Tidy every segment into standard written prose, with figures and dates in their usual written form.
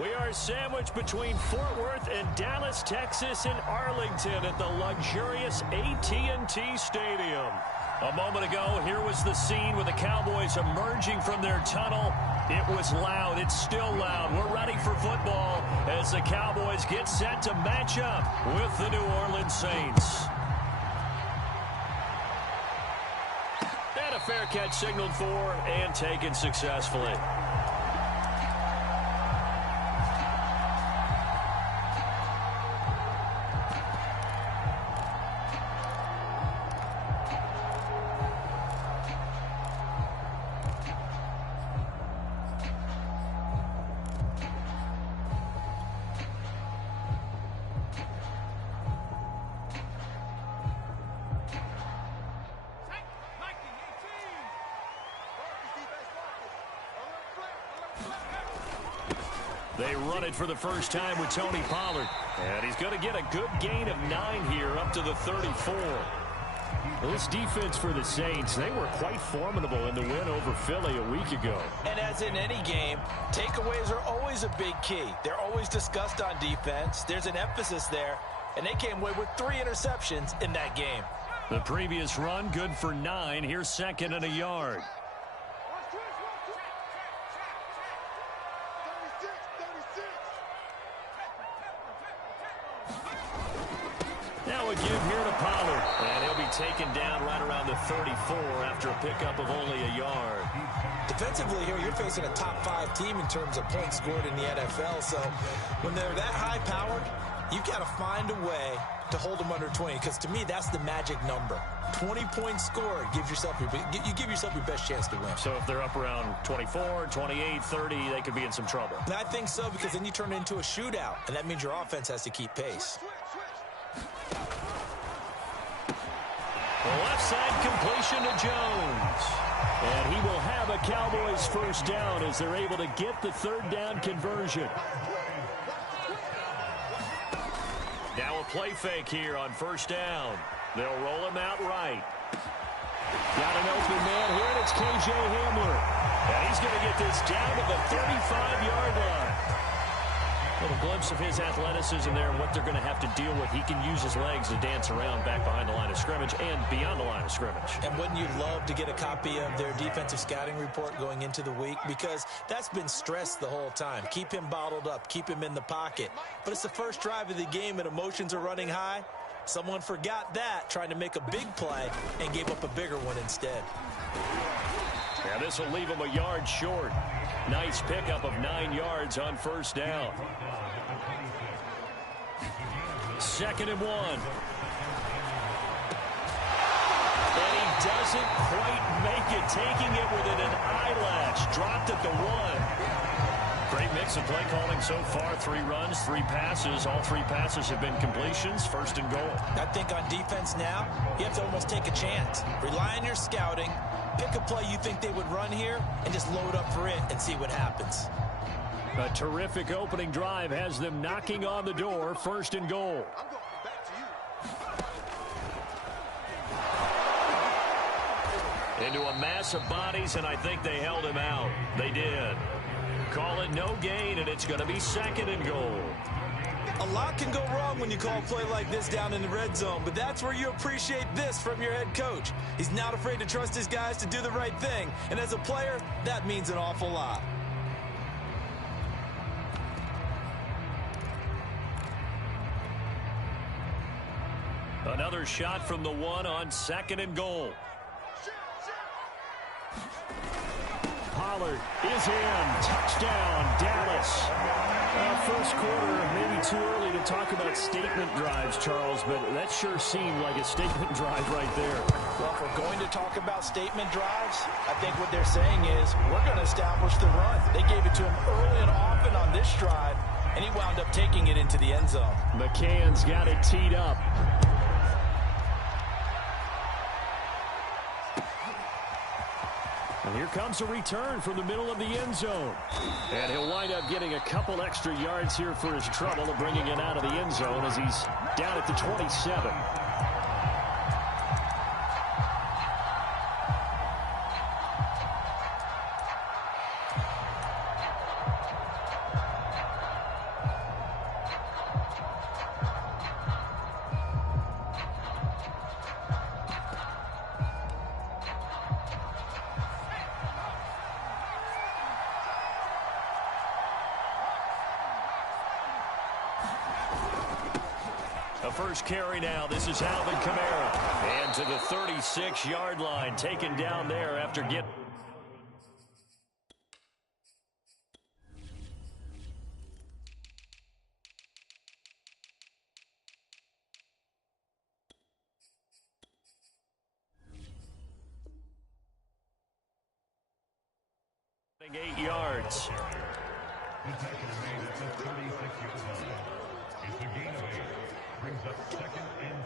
We are sandwiched between Fort Worth and Dallas, Texas in Arlington at the luxurious AT&T Stadium. A moment ago, here was the scene with the Cowboys emerging from their tunnel. It was loud. It's still loud. We're ready for football as the Cowboys get set to match up with the New Orleans Saints. And a fair catch signaled for and taken successfully. They run it for the first time with Tony Pollard. And he's going to get a good gain of 9 here up to the 34. Well, this defense for the Saints, they were quite formidable in the win over Philly a week ago. And as in any game, takeaways are always a big key. They're always discussed on defense. There's an emphasis there. And they came away with 3 interceptions in that game. The previous run, good for 9. Here's second and a yard. Now a give here to Pollard. And he'll be taken down right around the 34 after a pickup of only a yard. Defensively here, you're facing a top 5 team in terms of points scored in the NFL. So when they're that high-powered, you got to find a way to hold them under 20, because to me, that's the magic number. 20 points scored gives yourself you give yourself your best chance to win. So if they're up around 24, 28, 30, they could be in some trouble. And I think so, because then you turn it into a shootout, and that means your offense has to keep pace. The left side completion to Jones. And he will have a Cowboys first down as they're able to get the third down conversion. Now a play fake here on first down. They'll roll him out right. Got an open man here, and it's KJ Hamler. And he's going to get this down to the 35-yard line. A little glimpse of his athleticism there and what they're going to have to deal with. He can use his legs to dance around back behind the line of scrimmage and beyond the line of scrimmage. And wouldn't you love to get a copy of their defensive scouting report going into the week? Because that's been stressed the whole time. Keep him bottled up. Keep him in the pocket. But it's the first drive of the game and emotions are running high. Someone forgot that, trying to make a big play, and gave up a bigger one instead. Yeah, this will leave him a yard short. Nice pickup of 9 yards on first down. 2nd and 1. And he doesn't quite make it, taking it within an eyelash. Dropped at the 1. Great mix of play calling so far. 3 runs, 3 passes. All 3 passes have been completions. 1st and goal. I think on defense now, you have to almost take a chance. Rely on your scouting. Pick a play you think they would run here and just load up for it and see what happens. A terrific opening drive has them knocking on the door. 1st and goal. Into a mass of bodies, and I think they held him out. They did. Call it no gain, and it's going to be 2nd and goal. A lot can go wrong when you call a play like this down in the red zone, but that's where you appreciate this from your head coach. He's not afraid to trust his guys to do the right thing, and as a player, that means an awful lot. Another shot from the 1 on 2nd and goal. Pollard is in. Touchdown, Dallas. First quarter, maybe too early to talk about statement drives, Charles, but that sure seemed like a statement drive right there. Well, if we're going to talk about statement drives, I think what they're saying is we're going to establish the run. They gave it to him early and often on this drive, and he wound up taking it into the end zone. McCann's got it teed up. And here comes a return from the middle of the end zone. And he'll wind up getting a couple extra yards here for his trouble of bringing it out of the end zone as he's down at the 27. A first carry now. This is Alvin Kamara. And to the 36-yard line, taken down there after getting... ...8 yards. The tackle made at the 36-yard line. It's a gain of 8. Brings up 2nd and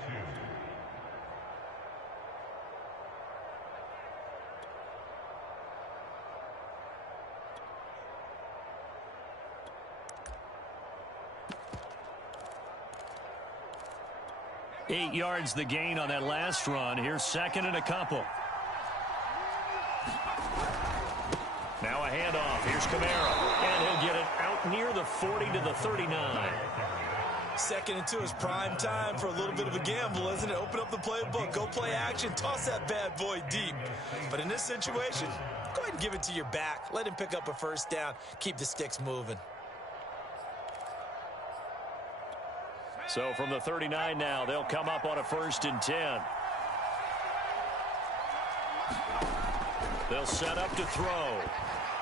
2. 8 yards the gain on that last run. Here's 2nd and a couple. Now a handoff. Here's Kamara. And he'll get it out near the 40 to the 39. 2nd and 2 is prime time for a little bit of a gamble, isn't it? Open up the playbook. Go play action. Toss that bad boy deep. But in this situation, go ahead and give it to your back. Let him pick up a first down. Keep the sticks moving. So from the 39 now, they'll come up on a 1st and 10. They'll set up to throw.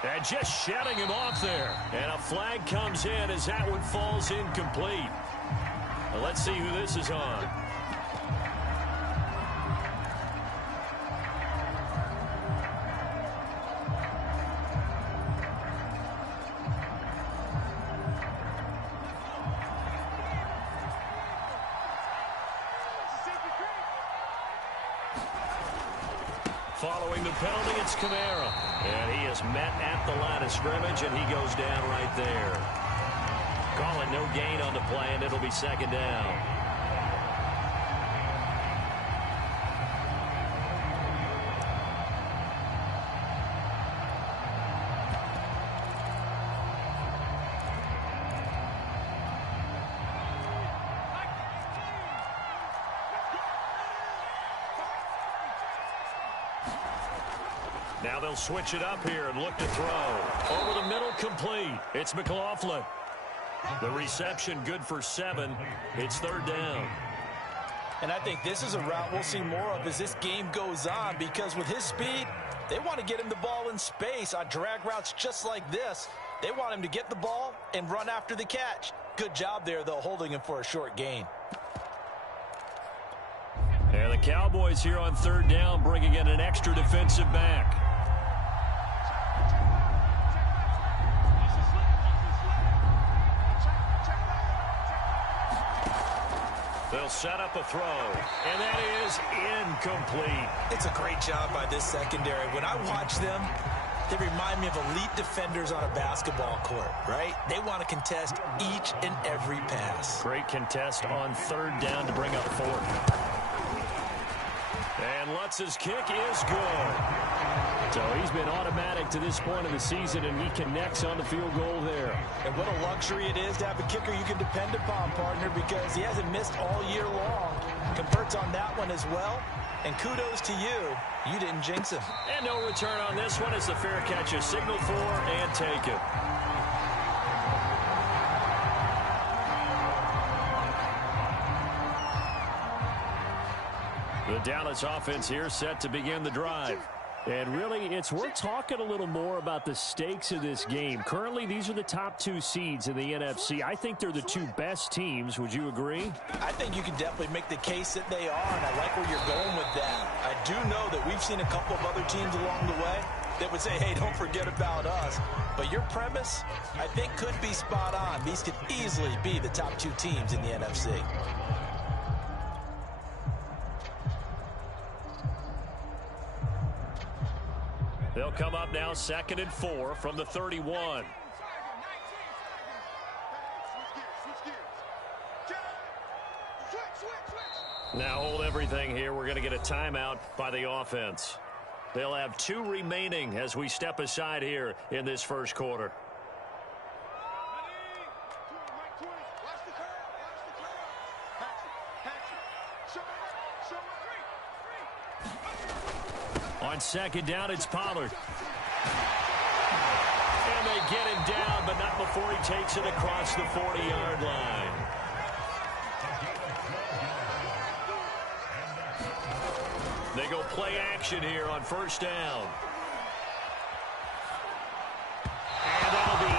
And just shutting him off there. And a flag comes in as that one falls incomplete. Well, let's see who this is on. Following the penalty, it's Kamara. And he is met at the line of scrimmage, and he goes down right there. Calling no gain on the play, and it'll be 2nd down. Now they'll switch it up here and look to throw. Over the middle, complete. It's McLaughlin. The reception good for 7. It's 3rd down. And I think this is a route we'll see more of as this game goes on, because with his speed, they want to get him the ball in space on drag routes just like this. They want him to get the ball and run after the catch. Good job there, though, holding him for a short gain. And the Cowboys here on 3rd down, bringing in an extra defensive back. They'll set up a throw, and that is incomplete. It's a great job by this secondary. When I watch them, they remind me of elite defenders on a basketball court, right? They want to contest each and every pass. Great contest on 3rd down to bring up 4th. And Lutz's kick is good. So he's been automatic to this point of the season, and he connects on the field goal there. And what a luxury it is to have a kicker you can depend upon, partner, because he hasn't missed all year long. Converts on that one as well. And kudos to you. You didn't jinx him. And no return on this one as the fair catch is signaled for and taken. The Dallas offense here set to begin the drive. And really, it's worth talking a little more about the stakes of this game. Currently, these are the top 2 seeds in the NFC. I think they're the 2 best teams. Would you agree? I think you can definitely make the case that they are, and I like where you're going with that. I do know that we've seen a couple of other teams along the way that would say, hey, don't forget about us. But your premise, I think, could be spot on. These could easily be the top 2 teams in the NFC. They'll come up now 2nd and 4 from the 31. Now hold everything here. We're going to get a timeout by the offense. They'll have 2 remaining as we step aside here in this first quarter. On 2nd down, it's Pollard. And they get him down, but not before he takes it across the 40-yard line. They go play action here on first down. And that'll be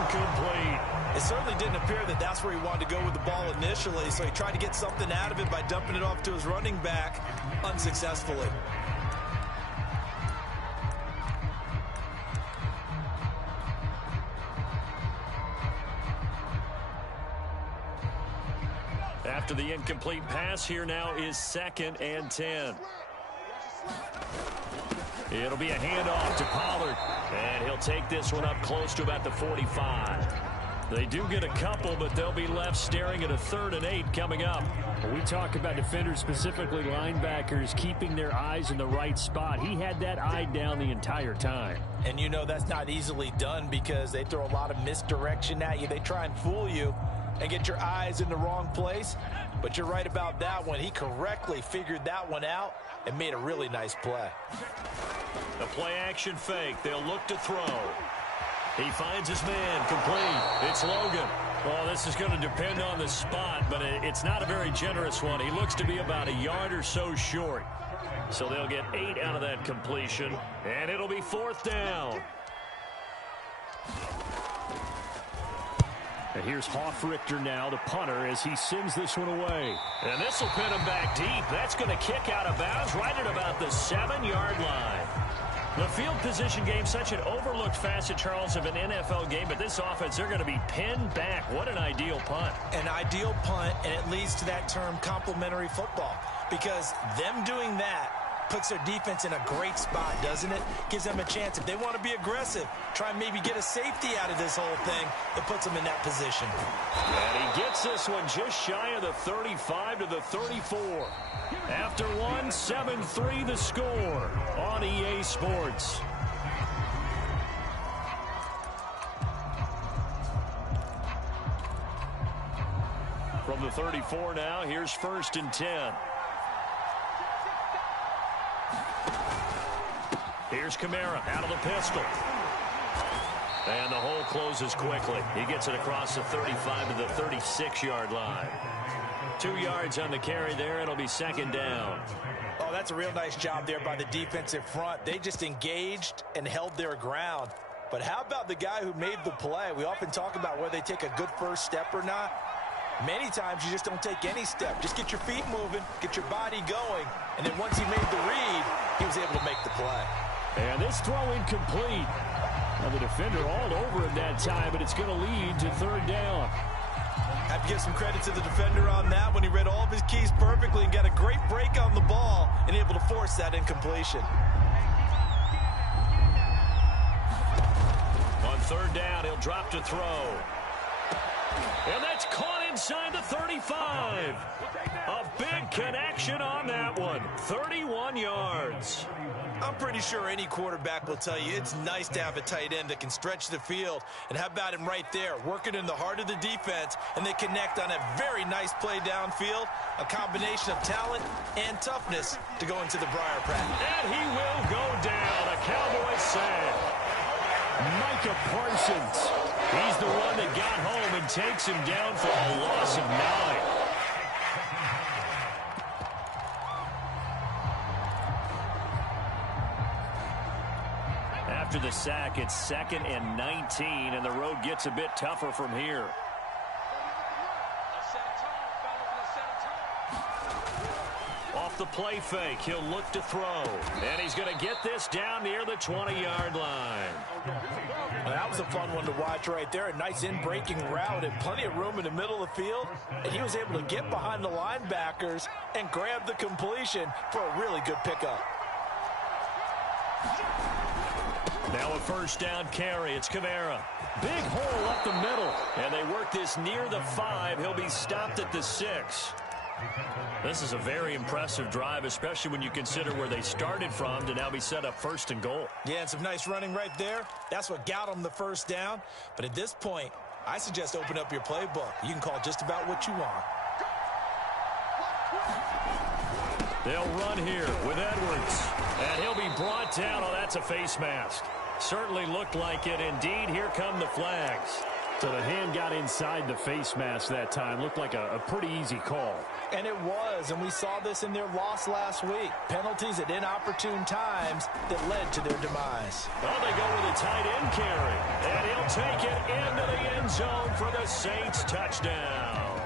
incomplete. It certainly didn't appear that that's where he wanted to go with the ball initially, so he tried to get something out of it by dumping it off to his running back unsuccessfully. After the incomplete pass, here now is 2nd and 10. It'll be a handoff to Pollard, and he'll take this one up close to about the 45. They do get a couple, but they'll be left staring at a 3rd and 8 coming up. When we talk about defenders, specifically linebackers, keeping their eyes in the right spot. He had that eye down the entire time. And you know that's not easily done because they throw a lot of misdirection at you. They try and fool you and get your eyes in the wrong place. But you're right about that one. He correctly figured that one out and made a really nice play. The play action fake. They'll look to throw. He finds his man, complete. It's Logan. Well, this is going to depend on the spot, but it's not a very generous one. He looks to be about a yard or so short. So they'll get 8 out of that completion, and it'll be 4th down. And here's Hofrichter now, the punter, as he sends this one away. And this will pin him back deep. That's going to kick out of bounds right at about the 7-yard line. The field position game, such an overlooked facet, Charles, of an NFL game, but this offense, they're going to be pinned back. What an ideal punt. An ideal punt, and it leads to that term complementary football, because them doing that puts their defense in a great spot, doesn't it? Gives them a chance. If they want to be aggressive, try and maybe get a safety out of this whole thing, it puts them in that position. And he gets this one just shy of the 35 to the 34. After one, 7-3 the score on EA Sports. From the 34 now, here's 1st and 10. Here's Kamara out of the pistol. And the hole closes quickly. He gets it across the 35 to the 36-yard line. 2 yards on the carry there. It'll be 2nd down. Oh, that's a real nice job there by the defensive front. They just engaged and held their ground. But how about the guy who made the play? We often talk about whether they take a good first step or not. Many times you just don't take any step. Just get your feet moving, get your body going, and then once he made the read, he was able to make the play. And this throw incomplete. Now the defender all over him that time, but it's going to lead to 3rd down. Have to give some credit to the defender on that when he read all of his keys perfectly and got a great break on the ball and able to force that incompletion. On 3rd down, he'll drop to throw. And that's caught inside the 35. A big connection on that one. 31 yards. I'm pretty sure any quarterback will tell you it's nice to have a tight end that can stretch the field. And how about him right there, working in the heart of the defense, and they connect on a very nice play downfield, a combination of talent and toughness to go into the briar patch. And he will go down, a Cowboys save. Micah Parsons. He's the one that got home and takes him down for a loss of 9. After the sack, it's 2nd and 19, and the road gets a bit tougher from here. Off the play fake, he'll look to throw. And he's going to get this down near the 20-yard line. Well, that was a fun one to watch right there. A nice in-breaking route and plenty of room in the middle of the field. And he was able to get behind the linebackers and grab the completion for a really good pickup. Now a 1st down carry. It's Kamara. Big hole up the middle. And they work this near the 5. He'll be stopped at the 6. This is a very impressive drive, especially when you consider where they started from to now be set up 1st and goal. Yeah, and some nice running right there. That's what got them the 1st down. But at this point, I suggest open up your playbook. You can call just about what you want. They'll run here with Edwards. And he'll be brought down. Oh, that's a face mask. Certainly looked like it. Indeed, here come the flags. So the hand got inside the face mask that time. Looked like a pretty easy call. And it was, and we saw this in their loss last week. Penalties at inopportune times that led to their demise. Well, they go with a tight end carry, and he'll take it into the end zone for the Saints touchdown.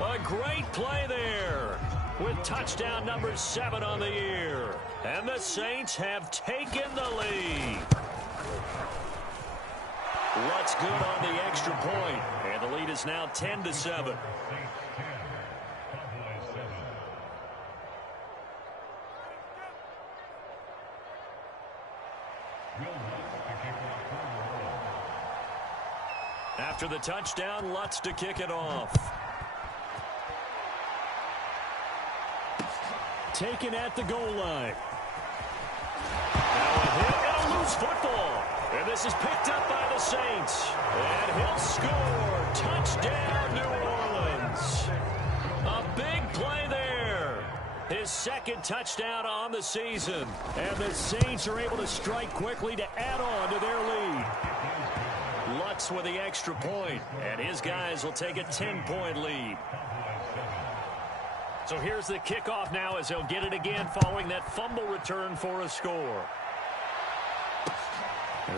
A great play there with touchdown number 7 on the year. And the Saints have taken the lead. Lutz good on the extra point, and the lead is now 10-7. After the touchdown, Lutz to kick it off. Taken at the goal line. Now a hit and a loose football. And this is picked up by the Saints. And he'll score. Touchdown, New Orleans. A big play there. His second touchdown on the season. And the Saints are able to strike quickly to add on to their lead. Lutz with the extra point. And his guys will take a 10-point lead. So here's the kickoff now as they'll get it again following that fumble return for a score.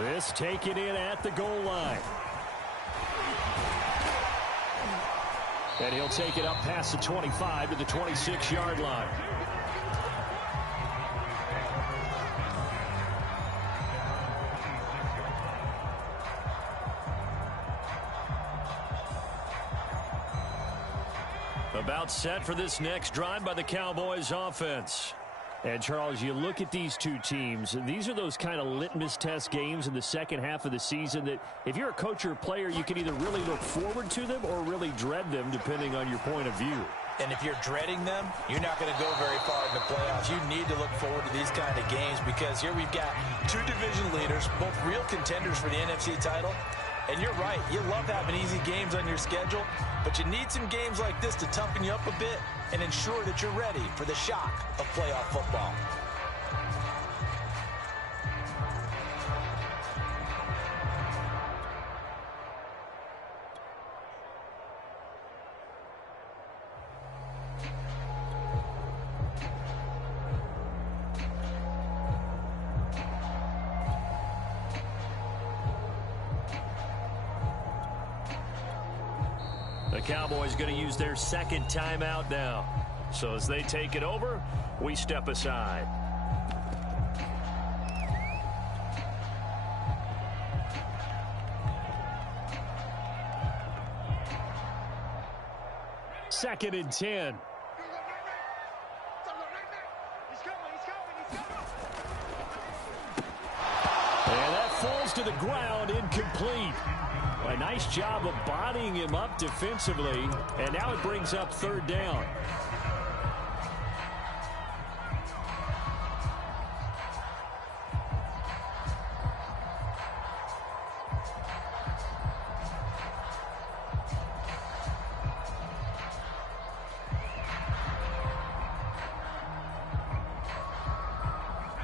This taken in at the goal line. And he'll take it up past the 25 to the 26-yard line. About set for this next drive by the Cowboys offense. And, Charles, you look at these two teams, these are those kind of litmus test games in the second half of the season that if you're a coach or a player, you can either really look forward to them or really dread them, depending on your point of view. And if you're dreading them, you're not going to go very far in the playoffs. You need to look forward to these kind of games because here we've got two division leaders, both real contenders for the NFC title. And you're right, you love having easy games on your schedule, but you need some games like this to toughen you up a bit and ensure that you're ready for the shock of playoff football. The Cowboys going to use their second timeout now. So as they take it over, we step aside. Second and 10. And that falls to the ground, incomplete. A nice job of bodying him up defensively, and now it brings up third down.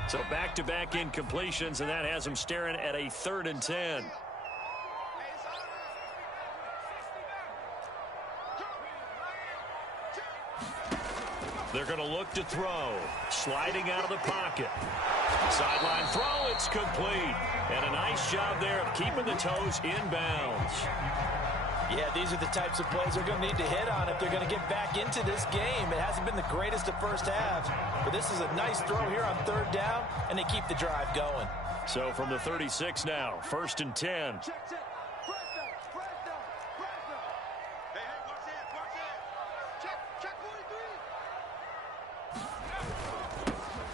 So back-to-back incompletions, and that has them staring at a 3rd and 10. They're going to look to throw. Sliding out of the pocket. Sideline throw, it's complete. And a nice job there of keeping the toes inbounds. Yeah, these are the types of plays they're going to need to hit on if they're going to get back into this game. It hasn't been the greatest of first halves, but this is a nice throw here on third down, and they keep the drive going. So from the 36 now, 1st and 10.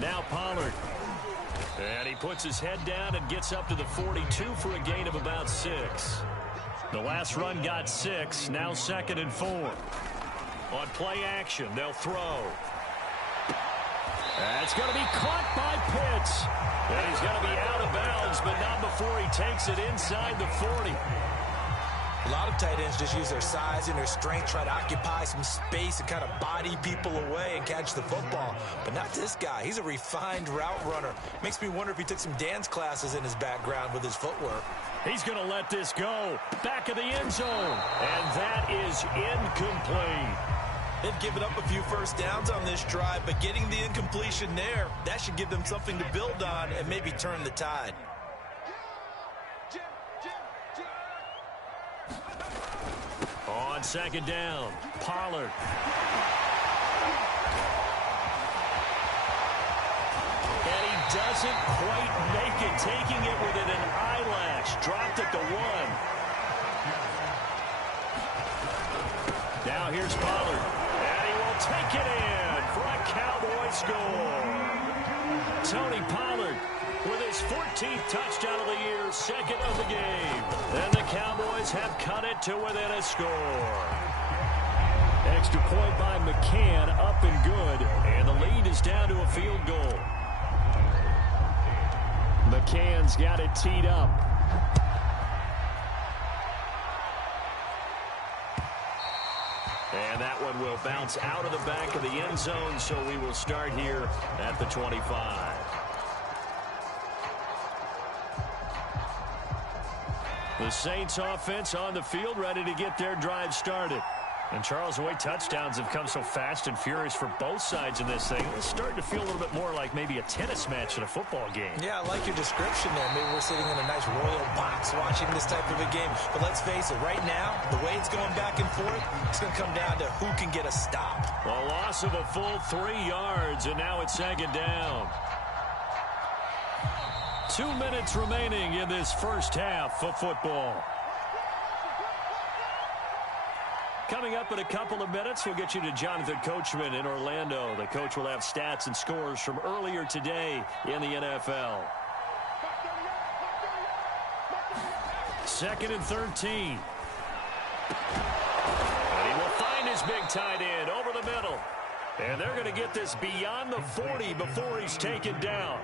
Now Pollard. And he puts his head down and gets up to the 42 for a gain of about 6. The last run got 6. Now 2nd and 4. On play action, they'll throw. That's going to be caught by Pitts. And he's going to be out of bounds, but not before he takes it inside the 40. A lot of tight ends just use their size and their strength, try to occupy some space and kind of body people away and catch the football. But not this guy. He's a refined route runner. Makes me wonder if he took some dance classes in his background with his footwork. He's going to let this go. Back of the end zone. And that is incomplete. They've given up a few first downs on this drive, but getting the incompletion there, that should give them something to build on and maybe turn the tide. On second down, Pollard. And he doesn't quite make it, taking it within an eyelash. Dropped at the 1. Now here's Pollard. And he will take it in for a Cowboy score. Tony Pollard with his 14th touchdown of the year, second of the game. And the Cowboys have cut it to within a score. Extra point by McCann, up and good. And the lead is down to a field goal. McCann's got it teed up. And that one will bounce out of the back of the end zone, so we will start here at the 25. The Saints offense on the field, ready to get their drive started. And Charles, the way touchdowns have come so fast and furious for both sides in this thing, it's starting to feel a little bit more like maybe a tennis match in a football game. Yeah, I like your description there. Maybe we're sitting in a nice royal box watching this type of a game. But let's face it, right now, the way it's going back and forth, it's going to come down to who can get a stop. A loss of a full 3 yards, and now it's second down. 2 minutes remaining in this first half of football. Coming up in a couple of minutes, we'll get you to Jonathan Coachman in Orlando. The coach will have stats and scores from earlier today in the NFL. 2nd and 13. And he will find his big tight end over the middle. And they're going to get this beyond the 40 before he's taken down.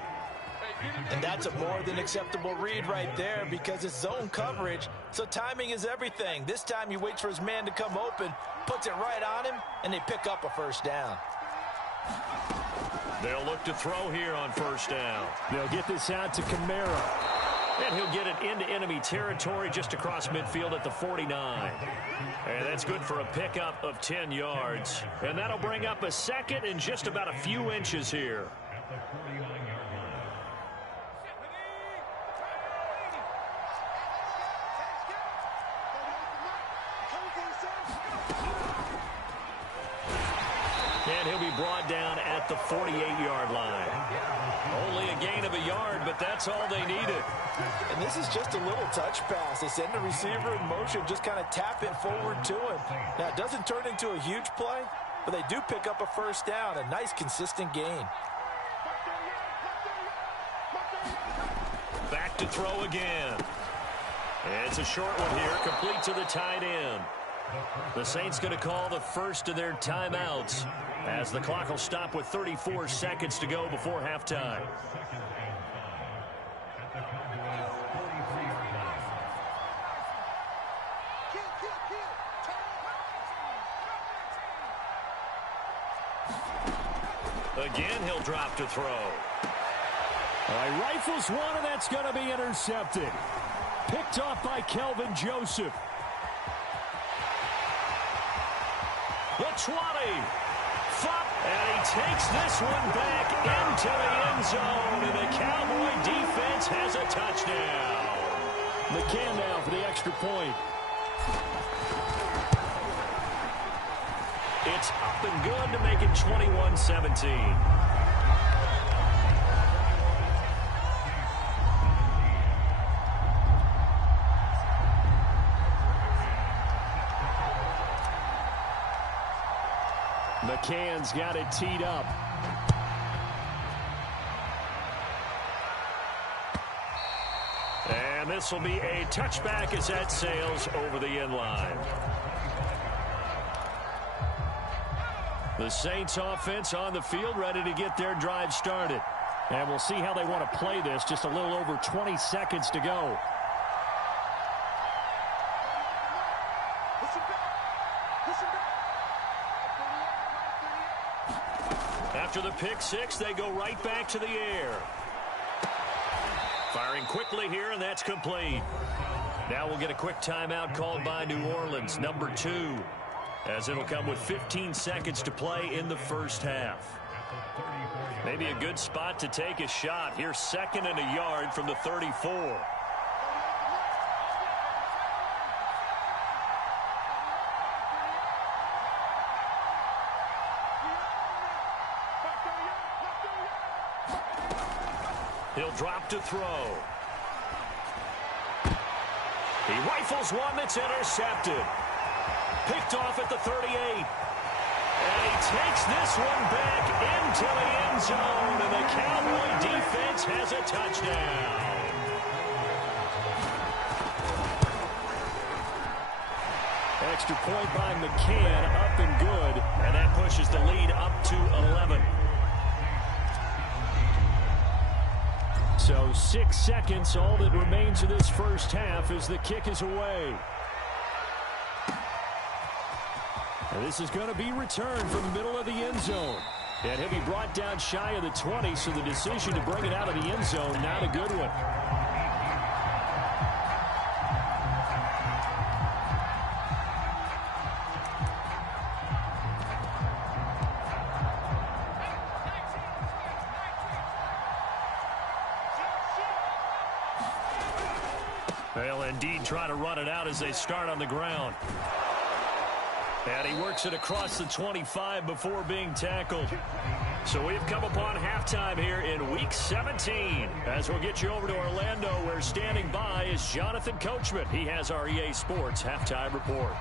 And that's a more than acceptable read right there because it's zone coverage, so timing is everything. This time he waits for his man to come open, puts it right on him, and they pick up a first down. They'll look to throw here on first down. They'll get this out to Kamara. And he'll get it into enemy territory just across midfield at the 49. And that's good for a pickup of 10 yards. And that'll bring up a second and just about a few inches here. At the 49-yard line. And he'll be brought down at the 48-yard line. Only a gain of a yard, but that's all they needed. And this is just a little touch pass. They send the receiver in motion, just kind of tap it forward to him. Now, it doesn't turn into a huge play, but they do pick up a first down, a nice, consistent gain. Back to throw again. And it's a short one here, complete to the tight end. The Saints going to call the first of their timeouts as the clock will stop with 34 seconds to go before halftime. Again, he'll drop to throw. All right, rifles one, and that's going to be intercepted. Picked off by Kelvin Joseph. The 20. Flop, and he takes this one back into the end zone, and the Cowboy defense has a touchdown. McCann now for the extra point. It's up and good to make it 21-17. McCann's got it teed up. And this will be a touchback as that sails over the end line. The Saints offense on the field ready to get their drive started. And we'll see how they want to play this. Just a little over 20 seconds to go. After the pick six, they go right back to the air. Firing quickly here, and that's complete. Now we'll get a quick timeout called by New Orleans, number 2, as it'll come with 15 seconds to play in the first half. Maybe a good spot to take a shot. Here's 2nd and a yard from the 34. He'll drop to throw. He rifles one that's intercepted. Picked off at the 38. And he takes this one back into the end zone. And the Cowboy defense has a touchdown. Extra point by McCann, up and good. And that pushes the lead up to 11. So 6 seconds, all that remains of this first half as the kick is away. And this is going to be returned from the middle of the end zone. And he'll be brought down shy of the 20, so the decision to bring it out of the end zone, not a good one. They'll indeed try to run it out as they start on the ground. And he works it across the 25 before being tackled. So we've come upon halftime here in Week 17. As we'll get you over to Orlando, where standing by is Jonathan Coachman. He has our EA Sports Halftime Report.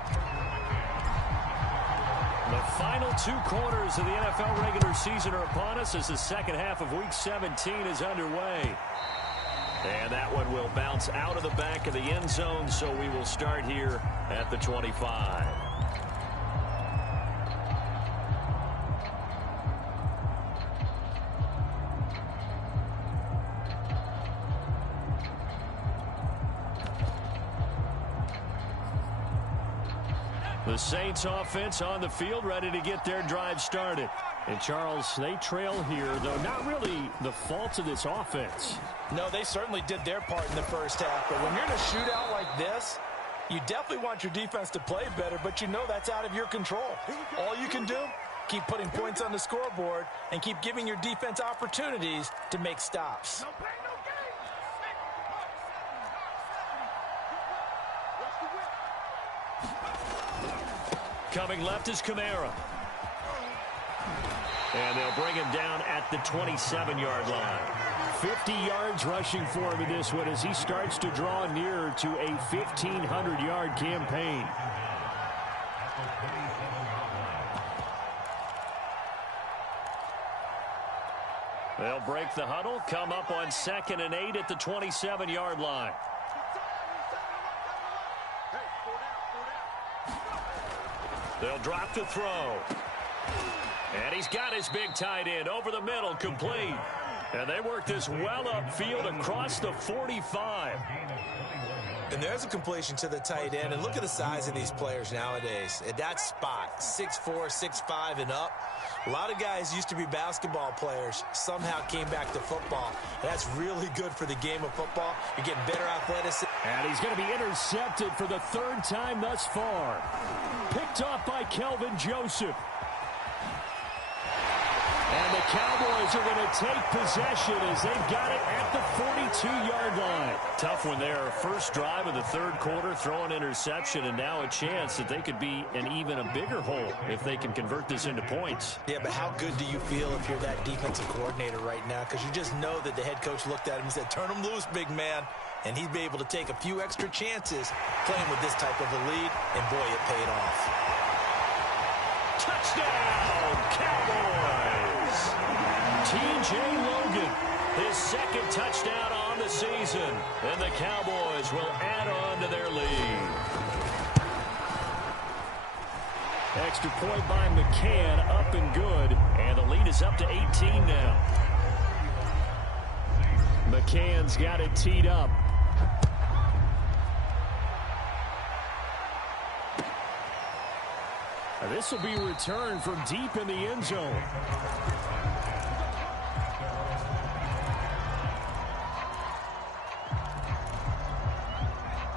The final 2 quarters of the NFL regular season are upon us as the second half of Week 17 is underway. And that one will bounce out of the back of the end zone, so we will start here at the 25. The Saints offense on the field, ready to get their drive started. And, Charles, they trail here, though not really the fault of this offense. No, they certainly did their part in the first half. But when you're in a shootout like this, you definitely want your defense to play better, but you know that's out of your control. All you can do, keep putting points on the scoreboard and keep giving your defense opportunities to make stops. Coming left is Kamara. And they'll bring him down at the 27-yard line. 50 yards rushing for him in this one as he starts to draw nearer to a 1,500-yard campaign. They'll break the huddle, come up on 2nd and 8 at the 27-yard line. They'll drop to throw. And he's got his big tight end over the middle, complete. And they work this well upfield across the 45. And there's a completion to the tight end. And look at the size of these players nowadays. At that spot, 6'4", 6'5", and up. A lot of guys used to be basketball players, somehow came back to football. And that's really good for the game of football. You're getting better athleticism. And he's going to be intercepted for the 3rd time thus far. Picked off by Kelvin Joseph. And the Cowboys are going to take possession as they've got it at the 42-yard line. Tough one there. First drive of the 3rd quarter, throw an interception, and now a chance that they could be in even a bigger hole if they can convert this into points. Yeah, but how good do you feel if you're that defensive coordinator right now? Because you just know that the head coach looked at him and said, turn him loose, big man. And he'd be able to take a few extra chances playing with this type of a lead, and boy, it paid off. Touchdown, Cowboys! T.J. Logan, his 2nd touchdown on the season, and the Cowboys will add on to their lead. Extra point by McCann, up and good, and the lead is up to 18 now. McCann's got it teed up. And this will be returned from deep in the end zone.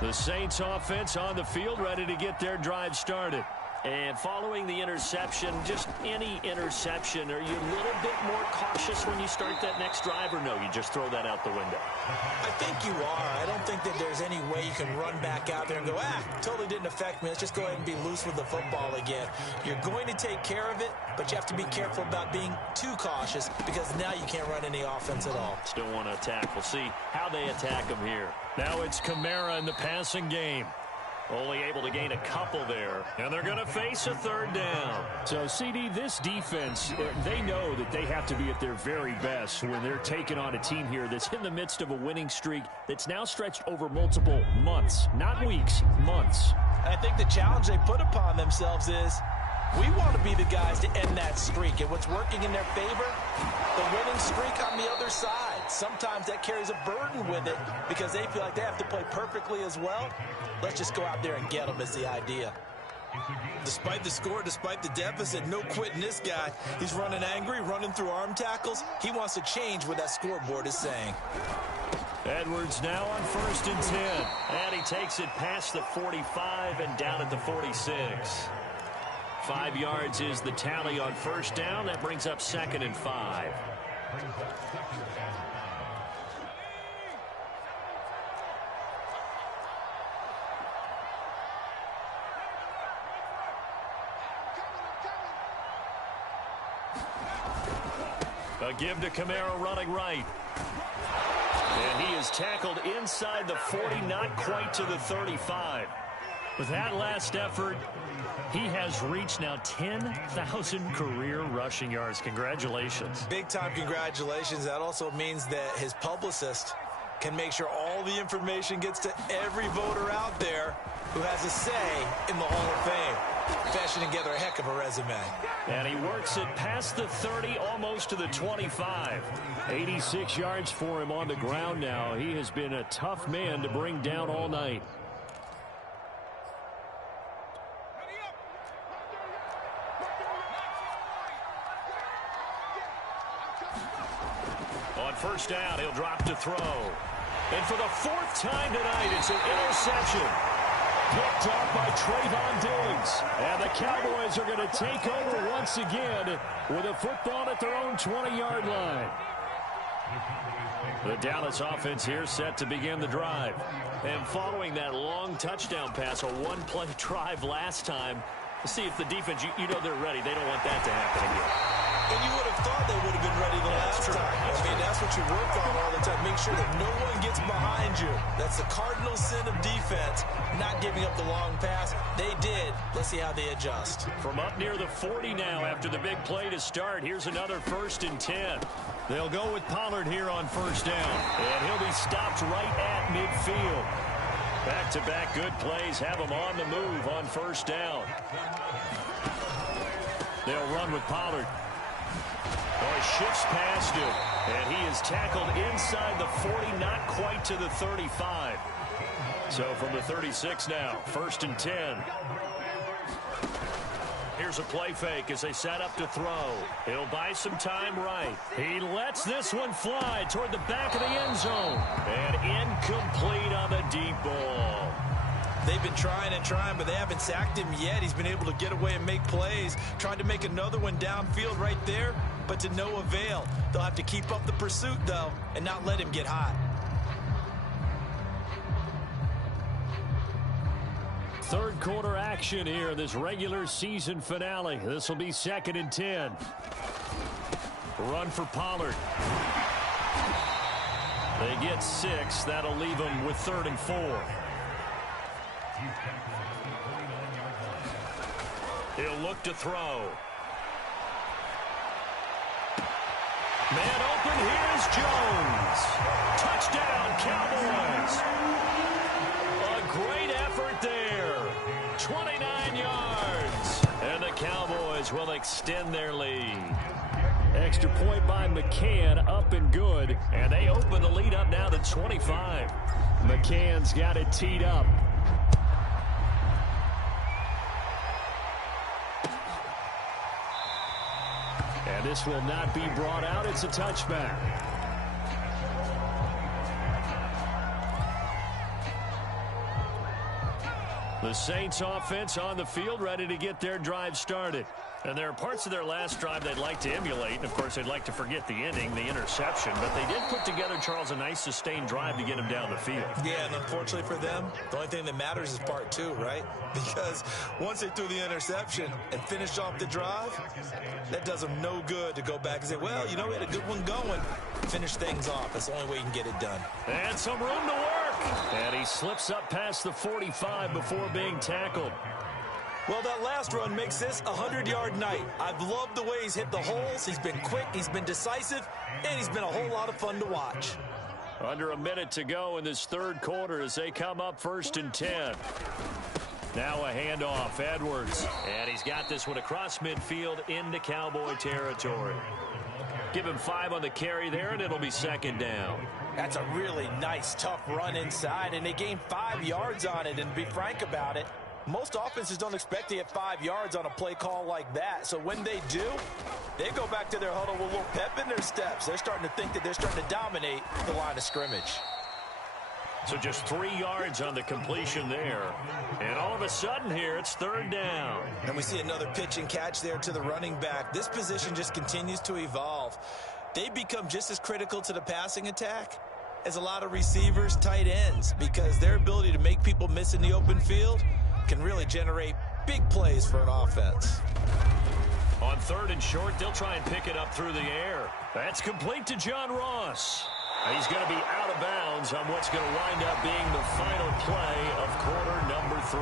The Saints offense on the field, ready to get their drive started. And following the interception, just any interception, are you a little bit more cautious when you start that next drive, or no, you just throw that out the window? I think you are. I don't think that there's any way you can run back out there and go, totally didn't affect me. Let's just go ahead and be loose with the football again. You're going to take care of it, but you have to be careful about being too cautious because now you can't run any offense at all. Still want to attack. We'll see how they attack them here. Now it's Kamara in the passing game. Only able to gain a couple there. And they're going to face a third down. So, CD, this defense, they know that they have to be at their very best when they're taking on a team here that's in the midst of a winning streak that's now stretched over multiple months. Not weeks, months. I think the challenge they put upon themselves is we want to be the guys to end that streak. And what's working in their favor? The winning streak on the other side. Sometimes that carries a burden with it because they feel like they have to play perfectly as well. Let's just go out there and get them is the idea. Despite the score, despite the deficit, no quitting this guy. He's running angry, running through arm tackles. He wants to change what that scoreboard is saying. Edwards now on 1st and 10. And he takes it past the 45 and down at the 46. 5 yards is the tally on 1st down. That brings up 2nd and 5. A give to Kamara running right. And he is tackled inside the 40, not quite to the 35. With that last effort, he has reached now 10,000 career rushing yards. Congratulations. Big-time congratulations. That also means that his publicist can make sure all the information gets to every voter out there who has a say in the Hall of Fame. Fashioning together a heck of a resume. And he works it past the 30, almost to the 25. 86 yards for him on the ground now. He has been a tough man to bring down all night. On 1st down, he'll drop to throw. And for the 4th time tonight, it's an interception. Picked off by Trayvon Diggs. And the Cowboys are going to take over once again with a football at their own 20-yard line. The Dallas offense here set to begin the drive. And following that long touchdown pass, a one-play drive last time, see if the defense, you know they're ready. They don't want that to happen again. And you would have thought they would have been ready the last time. I mean, that's what you work on all the time. Make sure that no one gets behind you. That's the cardinal sin of defense, not giving up the long pass. They did. Let's see how they adjust. From up near the 40 now after the big play to start. Here's another 1st and 10. They'll go with Pollard here on 1st down. And he'll be stopped right at midfield. Back-to-back good plays have him on the move on 1st down. They'll run with Pollard. Oh, he shifts past him, and he is tackled inside the 40, not quite to the 35. So from the 36 now, 1st and 10. Here's a play fake as they set up to throw. He'll buy some time right. He lets this one fly toward the back of the end zone. And incomplete on the deep ball. They've been trying and trying, but they haven't sacked him yet. He's been able to get away and make plays. Tried to make another one downfield right there, but to no avail. They'll have to keep up the pursuit, though, and not let him get hot. Third quarter action here, this regular season finale. This will be 2nd and 10. Run for Pollard. They get 6. That'll leave them with 3rd and 4. He'll look to throw. Man open, here's Jones. Touchdown, Cowboys. A great effort there. 29 yards. And the Cowboys will extend their lead. Extra point by McCann, up and good. And they open the lead up now to 25. McCann's got it teed up. And this will not be brought out. It's a touchback. The Saints offense on the field, ready to get their drive started. And there are parts of their last drive they'd like to emulate. And, of course, they'd like to forget the ending, the interception. But they did put together, Charles, a nice sustained drive to get him down the field. Yeah, and unfortunately for them, the only thing that matters is part two, right? Because once they threw the interception and finished off the drive, that does them no good to go back and say, well, you know, we had a good one going. Finish things off. That's the only way you can get it done. And some room to work. And he slips up past the 45 before being tackled. Well, that last run makes this a 100-yard night. I've loved the way he's hit the holes. He's been quick, he's been decisive, and he's been a whole lot of fun to watch. Under a minute to go in this third quarter as they come up 1st and 10. Now a handoff, Edwards. And he's got this one across midfield into Cowboy territory. Give him 5 on the carry there, and it'll be 2nd down. That's a really nice, tough run inside, and they gained 5 yards on it. And to be frank about it, most offenses don't expect to get 5 yards on a play call like that. So when they do, they go back to their huddle with a little pep in their steps. They're starting to think that they're starting to dominate the line of scrimmage. So just 3 yards on the completion there. And all of a sudden here, it's 3rd down. And we see another pitch and catch there to the running back. This position just continues to evolve. They become just as critical to the passing attack as a lot of receivers, tight ends, because their ability to make people miss in the open field can really generate big plays for an offense. On 3rd and short, they'll try and pick it up through the air. That's complete to John Ross. He's going to be out of bounds on what's going to wind up being the final play of quarter number 3.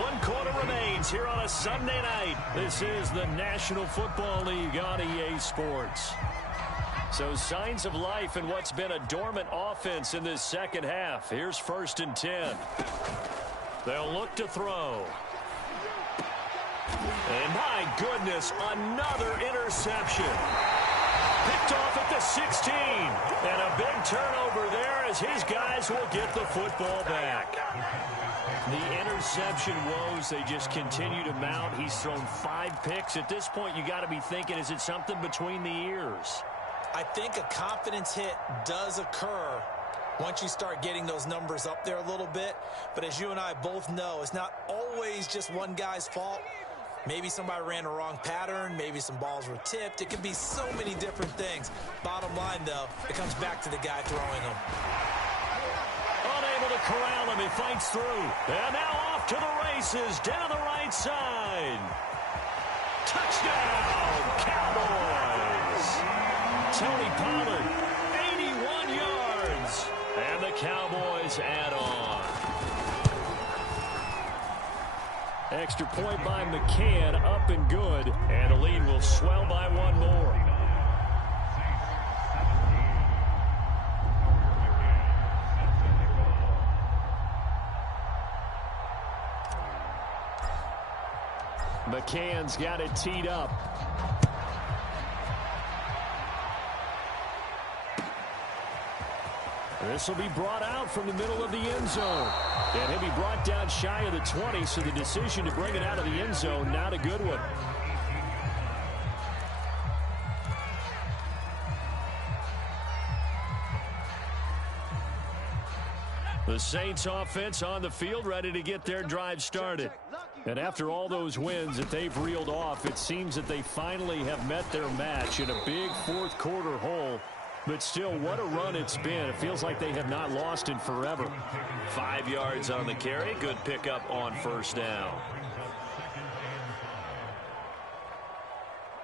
1 quarter remains here on a Sunday night. This is the National Football League on EA Sports. So signs of life in what's been a dormant offense in this second half. Here's 1st and 10. They'll look to throw. And my goodness, another interception. Picked off at the 16. And a big turnover there as his guys will get the football back. The interception woes, they just continue to mount. He's thrown 5 picks. At this point, you got to be thinking, is it something between the ears? I think a confidence hit does occur once you start getting those numbers up there a little bit. But as you and I both know, it's not always just one guy's fault. Maybe somebody ran a wrong pattern. Maybe some balls were tipped. It could be so many different things. Bottom line, though, it comes back to the guy throwing them. Unable to corral him. He fights through. And now off to the races down the right side. Touchdown, Cowboys. Tony Pollard, 81 yards. And the Cowboys add on. Extra point by McCann, up and good. And the lead will swell by 1 more. McCann's got it teed up. This will be brought out from the middle of the end zone. And he'll be brought down shy of the 20, so the decision to bring it out of the end zone, not a good one. The Saints offense on the field, ready to get their drive started. And after all those wins that they've reeled off, it seems that they finally have met their match in a big fourth quarter hole. But still, what a run it's been. It feels like they have not lost in forever. 5 yards on the carry. Good pickup on 1st down.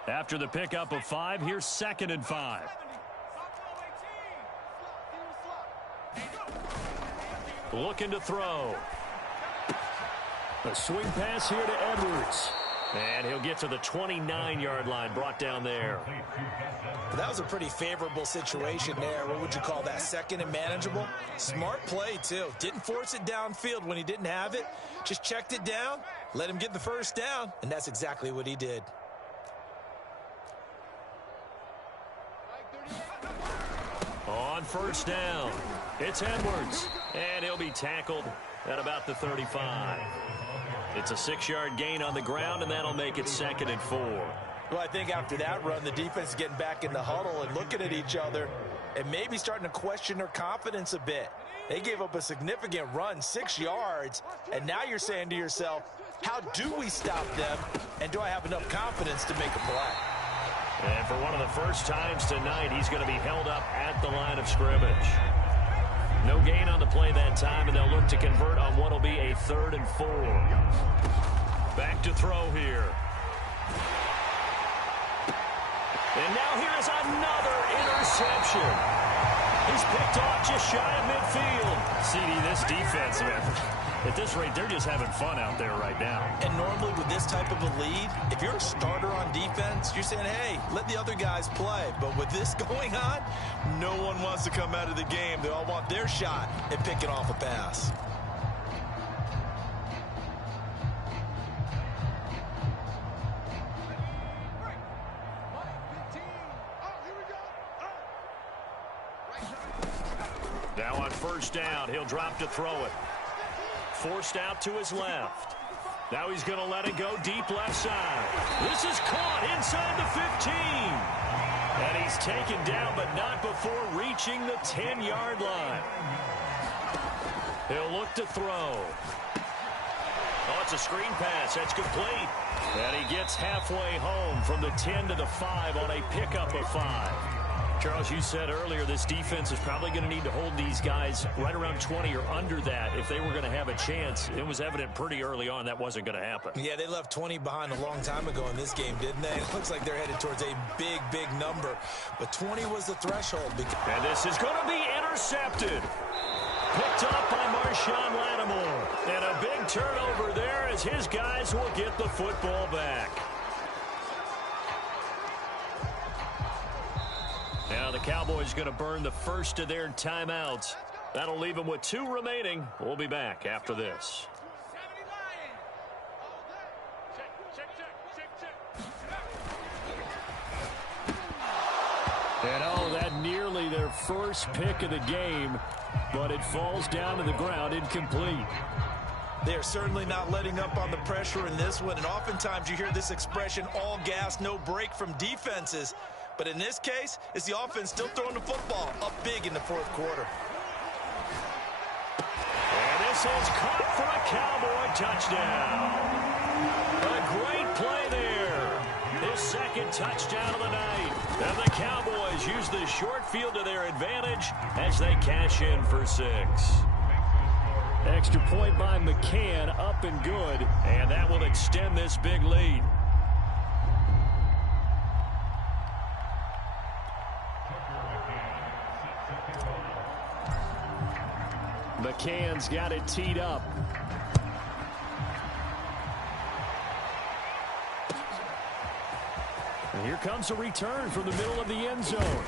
After the pickup of 5, here's 2nd and 5. Looking to throw. A swing pass here to Edwards. And he'll get to the 29-yard line, brought down there. That was a pretty favorable situation there. What would you call that? 2nd and manageable? Smart play, too. Didn't force it downfield when he didn't have it. Just checked it down, let him get the 1st down, and that's exactly what he did. On 1st down, it's Edwards. And he'll be tackled at about the 35. It's a 6-yard gain on the ground, and that'll make it 2nd and 4. Well, I think after that run, the defense is getting back in the huddle and looking at each other. and maybe starting to question their confidence a bit. They gave up a significant run, 6 yards, and now you're saying to yourself, how do we stop them, and do I have enough confidence to make a play? And for one of the first times tonight, he's going to be held up at the line of scrimmage. No gain on the play that time, and they'll look to convert on what will be a 3rd and 4. Back to throw here. And now here is another interception. He's picked off just shy of midfield. CD, this defense, at this rate, they're just having fun out there right now. And normally with this type of a lead, if you're a starter on defense, you're saying, hey, let the other guys play. But with this going on, no one wants to come out of the game. They all want their shot at picking off a pass. Now on first down, he'll drop to throw it. Forced out to his left. Now he's going to let it go deep left side. This is caught inside the 15. And he's taken down, but not before reaching the 10-yard line. He'll look to throw. Oh, it's a screen pass. That's complete. And he gets halfway home from the 10 to the 5 on a pickup of 5. Charles, you said earlier this defense is probably going to need to hold these guys right around 20 or under that if they were going to have a chance. It was evident pretty early on that wasn't going to happen. Yeah, they left 20 behind a long time ago in this game, didn't they? It looks like they're headed towards a big, big number. But 20 was the threshold. And this is going to be intercepted. Picked up by Marshawn Lattimore. And a big turnover there as his guys will get the football back. Now the Cowboys going to burn the first of their timeouts. That'll leave them with 2 remaining. We'll be back after this. And that nearly their first pick of the game, but it falls down to the ground incomplete. They're certainly not letting up on the pressure in this one, and oftentimes you hear this expression, all gas, no break from defenses. But in this case, it's the offense still throwing the football up big in the 4th quarter. And this is caught for a Cowboy touchdown. A great play there. His 2nd touchdown of the night. And the Cowboys use the short field to their advantage as they cash in for 6. Extra point by McCann, up and good. And that will extend this big lead. McCann's got it teed up. And here comes a return from the middle of the end zone.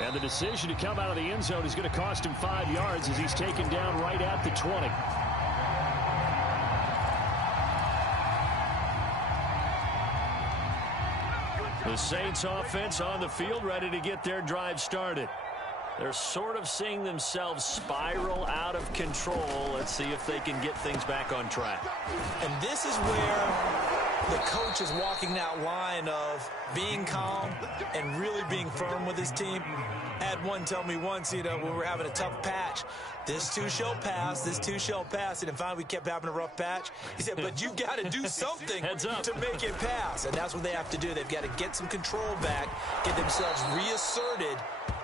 And the decision to come out of the end zone is going to cost him 5 yards as he's taken down right at the 20. The Saints offense on the field, ready to get their drive started. They're sort of seeing themselves spiral out of control. Let's see if they can get things back on track. And this is where the coach is walking that line of being calm and really being firm with his team. I had one tell me once, when we were having a tough patch, this too shall pass, this too shall pass. And finally we kept having a rough patch. He said, but you got to do something to make it pass. And that's what they have to do. They've got to get some control back, get themselves reasserted,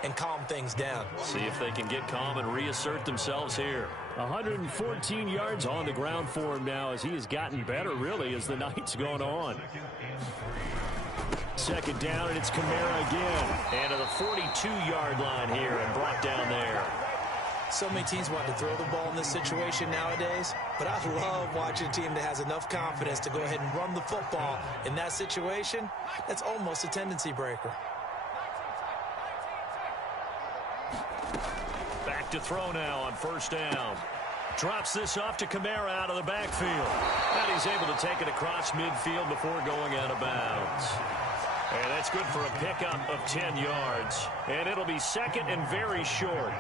and calm things down. See if they can get calm and reassert themselves here. 114 yards on the ground for him now as he has gotten better, really, as the night's gone on. 2nd down, and it's Kamara again. And to the 42-yard line here and brought down there. So many teams want to throw the ball in this situation nowadays, but I love watching a team that has enough confidence to go ahead and run the football in that situation. That's almost a tendency breaker. Back to throw now on 1st down. Drops this off to Kamara out of the backfield. And he's able to take it across midfield before going out of bounds. And that's good for a pickup of 10 yards. And it'll be 2nd and very short.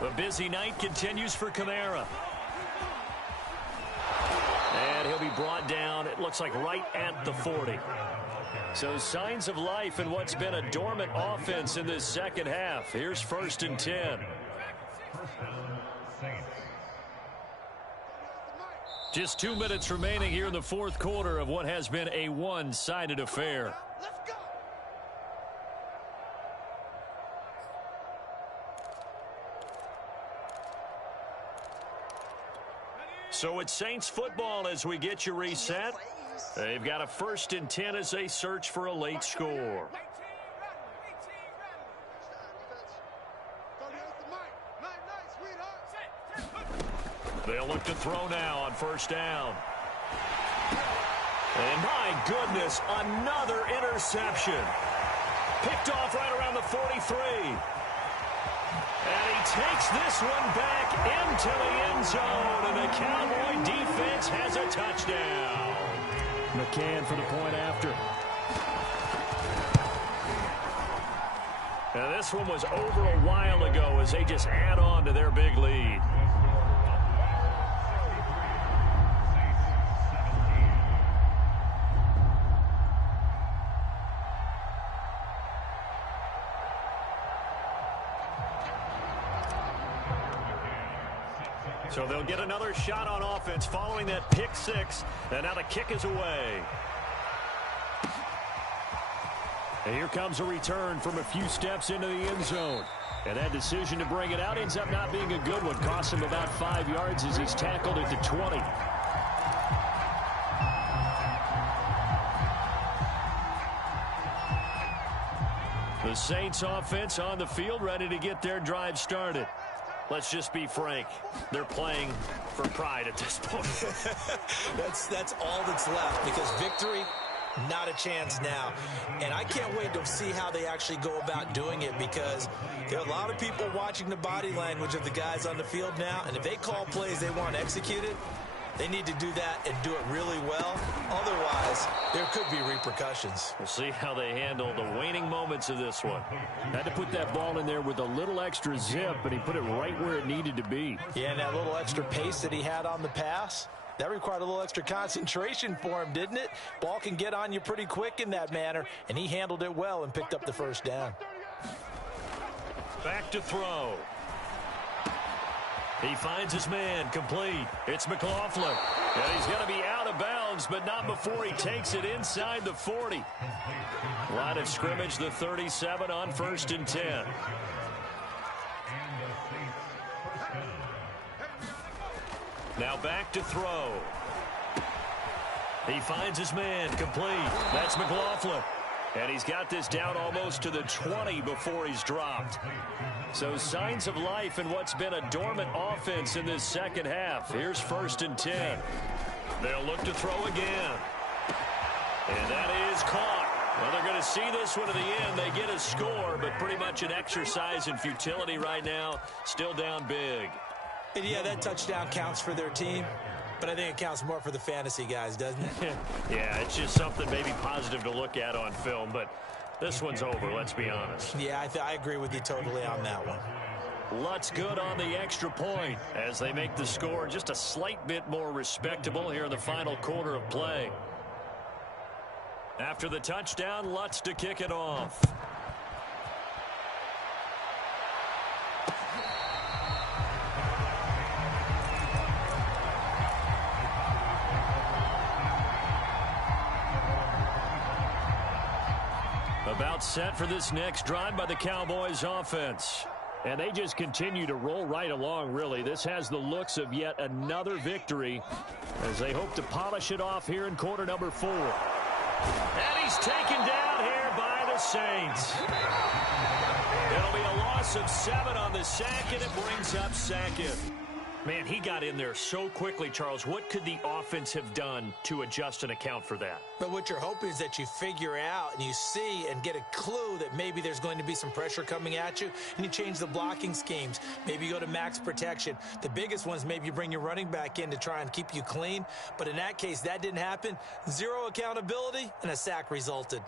The busy night continues for Kamara. And he'll be brought down, it looks like right at the 40. So signs of life in what's been a dormant offense in this second half. Here's 1st and 10. Just 2 minutes remaining here in the fourth quarter of what has been a one-sided affair. So it's Saints football as we get you reset. They've got a 1st and 10 as they search for a late score. They'll look to throw now on 1st down. And my goodness, another interception. Picked off right around the 43. And he takes this one back into the end zone, and the Cowboy defense has a touchdown. McCann for the point after. Now this one was over a while ago as they just add on to their big lead. So they'll get another shot on offense following that pick 6. And now the kick is away. And here comes a return from a few steps into the end zone. And that decision to bring it out ends up not being a good one. Costs him about 5 yards as he's tackled at the 20. The Saints offense on the field ready to get their drive started. Let's just be frank. They're playing for pride at this point. That's all that's left, because victory, not a chance now. And I can't wait to see how they actually go about doing it, because there are a lot of people watching the body language of the guys on the field now, and if they call plays they want executed, they need to do that and do it really well. Otherwise, there could be repercussions. We'll see how they handle the waning moments of this one. Had to put that ball in there with a little extra zip, and he put it right where it needed to be. Yeah, and that little extra pace that he had on the pass, that required a little extra concentration for him, didn't it? Ball can get on you pretty quick in that manner, and he handled it well and picked up the 1st down. Back to throw. He finds his man, complete. It's McLaughlin. And he's going to be out of bounds, but not before he takes it inside the 40. Line of scrimmage, the 37 on 1st and 10. Now back to throw. He finds his man, complete. That's McLaughlin. And he's got this down almost to the 20 before he's dropped. So signs of life in what's been a dormant offense in this second half. Here's 1st and 10. They'll look to throw again. And that is caught. Well, they're going to see this one to the end. They get a score, but pretty much an exercise in futility right now. Still down big. And yeah, that touchdown counts for their team, but I think it counts more for the fantasy guys, doesn't it? Yeah, it's just something maybe positive to look at on film, but this one's over, let's be honest. Yeah, I agree with you totally on that one. Lutz good on the extra point as they make the score just a slight bit more respectable here in the final quarter of play. After the touchdown, Lutz to kick it off. About set for this next drive by the Cowboys offense. And they just continue to roll right along, really. This has the looks of yet another victory as they hope to polish it off here in quarter number 4. And he's taken down here by the Saints. It'll be a loss of 7 on the sack, and it brings up 2nd. Man, he got in there so quickly, Charles. What could the offense have done to adjust and account for that? But what you're hoping is that you figure out and you see and get a clue that maybe there's going to be some pressure coming at you, and you change the blocking schemes. Maybe you go to max protection. The biggest ones, maybe you bring your running back in to try and keep you clean. But in that case, that didn't happen. 0 accountability, and a sack resulted.